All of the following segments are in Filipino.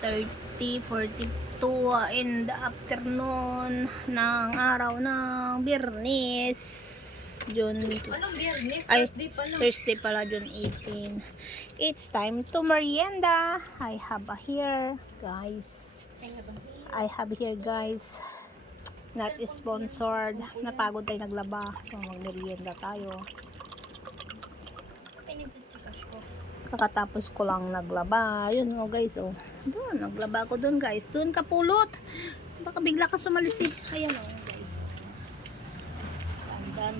8:30, 42 in the afternoon ng araw ng Biyernes, June. Anong Biyernes? Ay, Thursday pala. Thursday pala, June 18. It's time to merienda. I have here, guys. Not sponsored. Napagod tayo naglaba. So, magmerienda tayo. Kakatapos ko lang naglaba. Yun o guys, oh. Doon, naglaba ko doon guys. Doon ka pulot. Baka bigla ka sumalisi. Ayan o guys.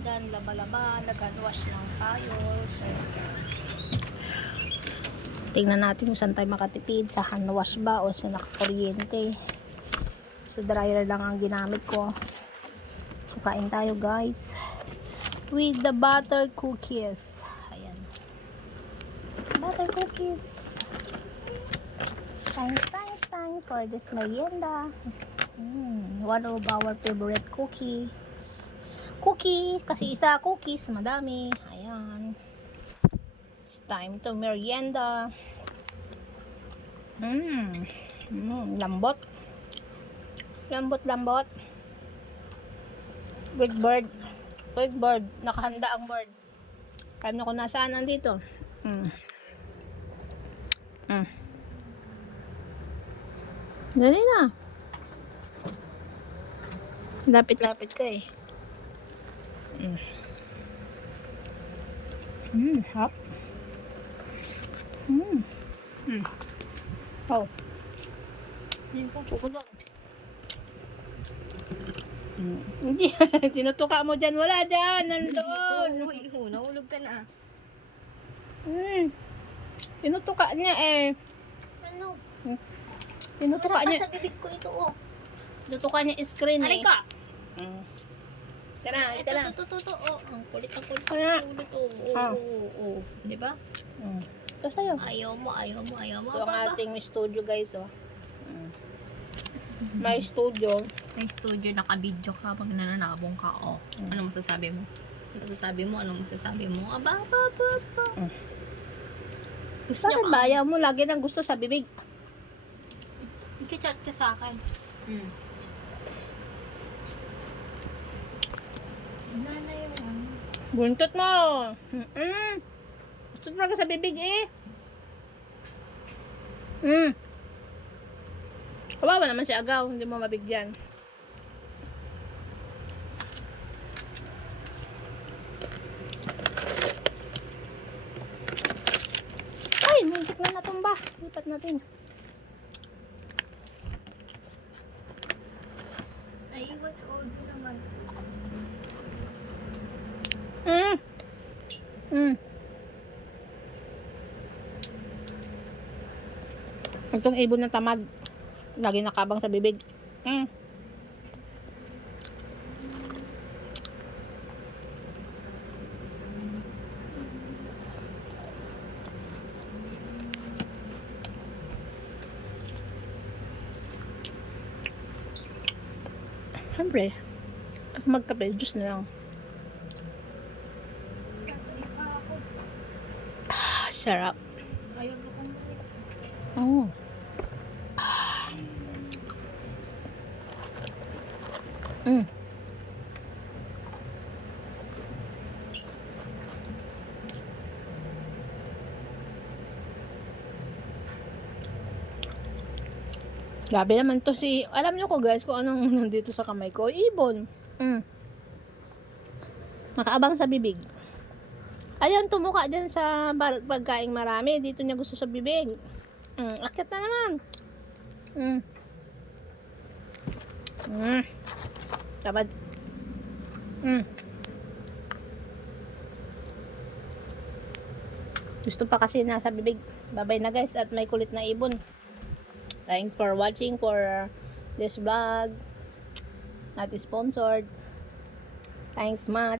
Dan, laba-laba. Nag-wash lang tayo. So, tingnan natin kung saan tayo makatipid. Sa hand wash ba o sa nakakuryente. So, dryer lang ang ginamit ko. So, kain tayo guys. With the butter cookies. Ayan. Butter cookies. Thanks for this merienda. One of our favorite cookies. Kasi isa cookies, madami. Ayan. It's time to merienda. Lambot. Lambot. With bird. Nakahanda ang bird. Kaya na kung nasaan nandito. Dali na. Lapit ka eh. Hop. Oh. Pukulong. Hindi. Tinutuka mo dyan. Wala dyan. Nandoon. Uy, nahulog ka na. Tinutuka niya eh. Ano? Tinutuka niya. Sa bibig ko ito, oh. Tinutuka niya screen eh. Halika! Ito na. Ito, oh. Ang kulit. Kaya. Oo. Di ba? Ito sa'yo. Ayaw mo. Ito ang ating studio guys, oh. May studio. May studio, naka-video ka pag nananabong ka, oh. Ano masasabi mo? Aba. Gusto Bakit ba ayaw mo lagi nang gusto sa bibig? Ikichat siya sa akin. Nana yung ano. Buntot mo. Gusto talaga sa bibig eh. Kawawa naman si Agaw, hindi mo mabigyan. Ay, muntik na natumba. Lipat natin. Ay, watch audio naman. Itong ibon ng tamad. Lagi nakabang sa bibig. Siyempre, magkape, juice na lang. Sarap. Ayaw ko kung Oh. Grabe naman to si, alam nyo ko guys kung anong nandito sa kamay ko, ibon. Nakaabang sa bibig. Ayun, tumuka dyan sa pagkaing marami, dito niya gusto sa bibig. Akit na naman. Tabad. Gusto pa kasi nasa bibig. Bye-bye na guys at may kulit na ibon. Thanks for watching for this vlog. Not sponsored. Thanks much.